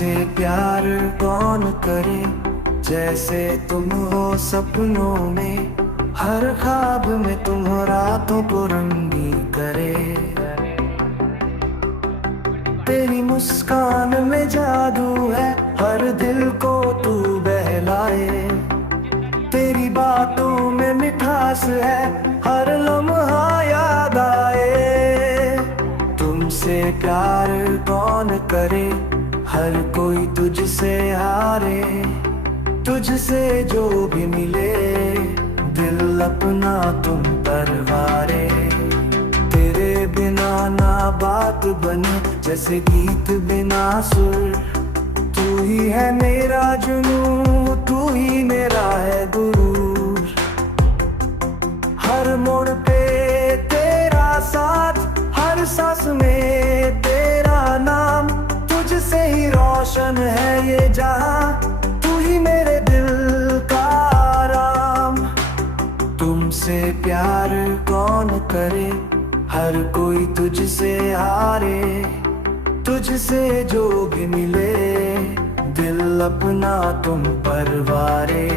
तुमसे प्यार कौन करे, जैसे तुम हो सपनों में, हर ख्वाब में तुम हो रातों को रंगी करे। तेरी मुस्कान में जादू है, हर दिल को तू बहलाए। तेरी बातों में मिठास है, हर लम्हा याद आए। तुमसे प्यार कौन करे, हर कोई तुझसे हारे। तुझसे जो भी मिले, दिल अपना तुम परवारे। तेरे बिना ना बात बने, जैसे गीत बिना सुर। तू ही है मेरा जुनून, तू ही मेरा है गुरूर। हर मोड़ पे तेरा साथ, हर सांस में तेरा नाम। तुझसे ही रोशन है ये जहां, तू ही मेरे दिल का आराम। तुमसे प्यार कौन करे, हर कोई तुझसे हारे। तुझसे जो भी मिले, दिल अपना तुम परवारे।